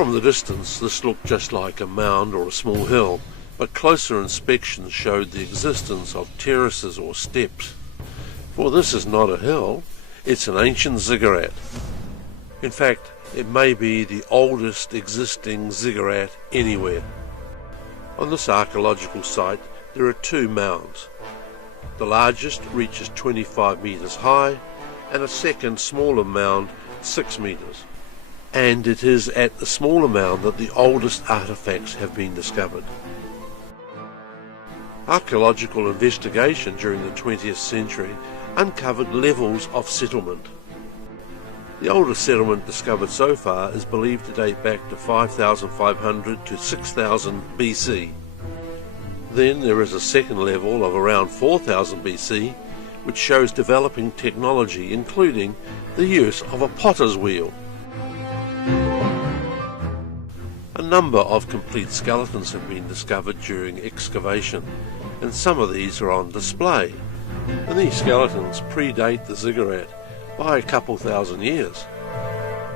From the distance this looked just like a mound or a small hill, but closer inspection showed the existence of terraces or steps. For this is not a hill, it's an ancient ziggurat. In fact, it may be the oldest existing ziggurat anywhere. On this archaeological site there are two mounds. The largest reaches 25 metres high, and a second smaller mound 6 metres. And it is at the smaller mound that the oldest artefacts have been discovered. Archaeological investigation during the 20th century uncovered levels of settlement. The oldest settlement discovered so far is believed to date back to 5,500 to 6,000 BC. Then there is a second level of around 4,000 BC, which shows developing technology, including the use of a potter's wheel. A number of complete skeletons have been discovered during excavation, and some of these are on display. And these skeletons predate the ziggurat by a couple thousand years.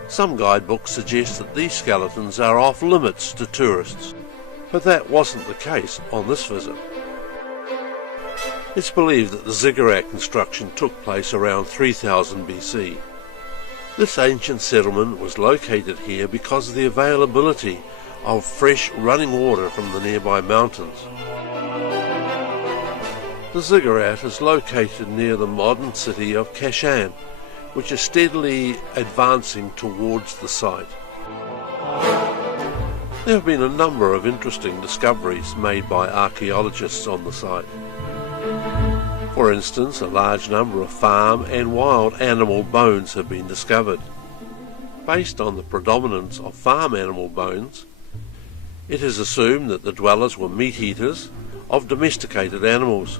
Some guidebooks suggest that these skeletons are off limits to tourists, but that wasn't the case on this visit. It's believed that the ziggurat construction took place around 3000 BC. This ancient settlement was located here because of the availability of fresh running water from the nearby mountains. The ziggurat is located near the modern city of Kashan, which is steadily advancing towards the site. There have been a number of interesting discoveries made by archaeologists on the site. For instance, a large number of farm and wild animal bones have been discovered. Based on the predominance of farm animal bones, it is assumed that the dwellers were meat eaters of domesticated animals.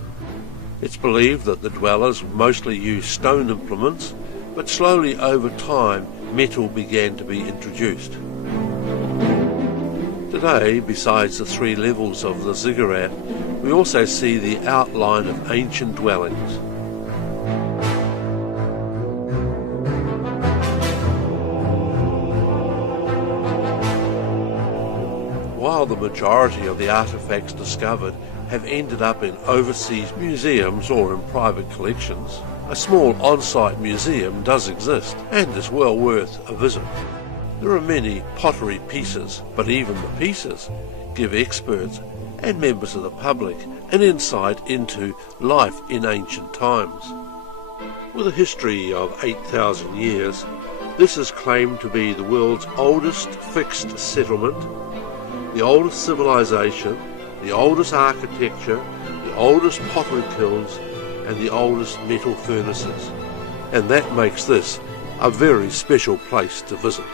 It's believed that the dwellers mostly used stone implements, but slowly over time metal began to be introduced. Today, besides the three levels of the ziggurat, we also see the outline of ancient dwellings. While the majority of the artefacts discovered have ended up in overseas museums or in private collections, a small on-site museum does exist and is well worth a visit. There are many pottery pieces, but even the pieces give experts and members of the public an insight into life in ancient times. With a history of 8,000 years, this is claimed to be the world's oldest fixed settlement, the oldest civilization, the oldest architecture, the oldest pottery kilns, and the oldest metal furnaces. And that makes this a very special place to visit.